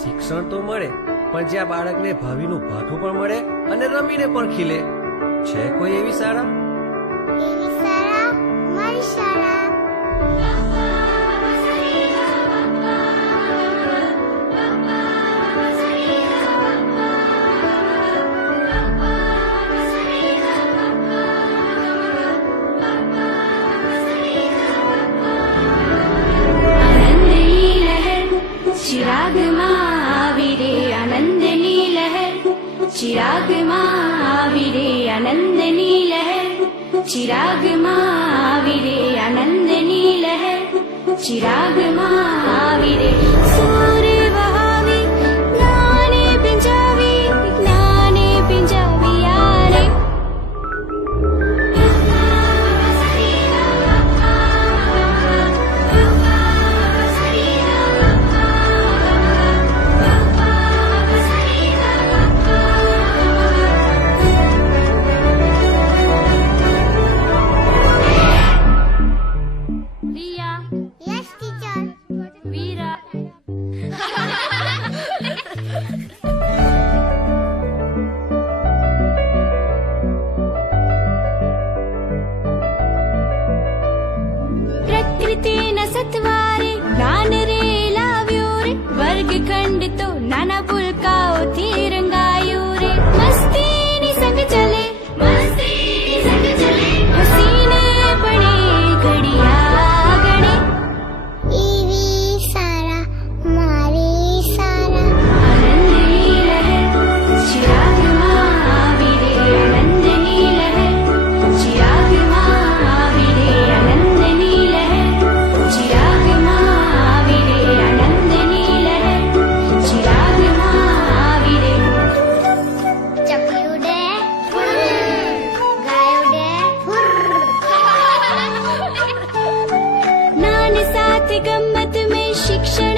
શિક્ષણ તો મળે, પણ જ્યાં બાળકને ભાવિનું ભાથું પણ મળે અને રમીને પણ ખીલે. છે કોઈ એવી શાળા? એવી શાળા મારી શાળા. चिराग महावीरे आनंदनी लहर, चिराग महावीरे आनंदनी लहर, चिराग महावीरे आनंदनी लहर, चिराग महावीरे सूर्य वहावी ज्ञाने पिंजावी यारे. Yes, teacher. वीरा પ્રકૃતિના સત્વારે જ્ઞાન રે લાવ્યો રે, વર્ગખંડ તો નાના પુલકાઓથી રંગાયું રે. મસ્તીની સંગ ચલે, મસ્તીની સંગ ચલે, હસીને ભણે ઘડિયા ગણે. એવી શાળા મારી શાળા. આનંદની લહેર, ચિરાગ મહાવીરે આનંદની લહેર, ચિરાગ મહાવીરે આનંદની લહેર, ચિરાગ મહાવીરે આનંદની લહેર, ચિરાગ મહાવીરે. ચકલી ઉડે ફુર, ગાય ઉડે ફુર. જ્ઞાન સાથે ગમ્મત में शिक्षण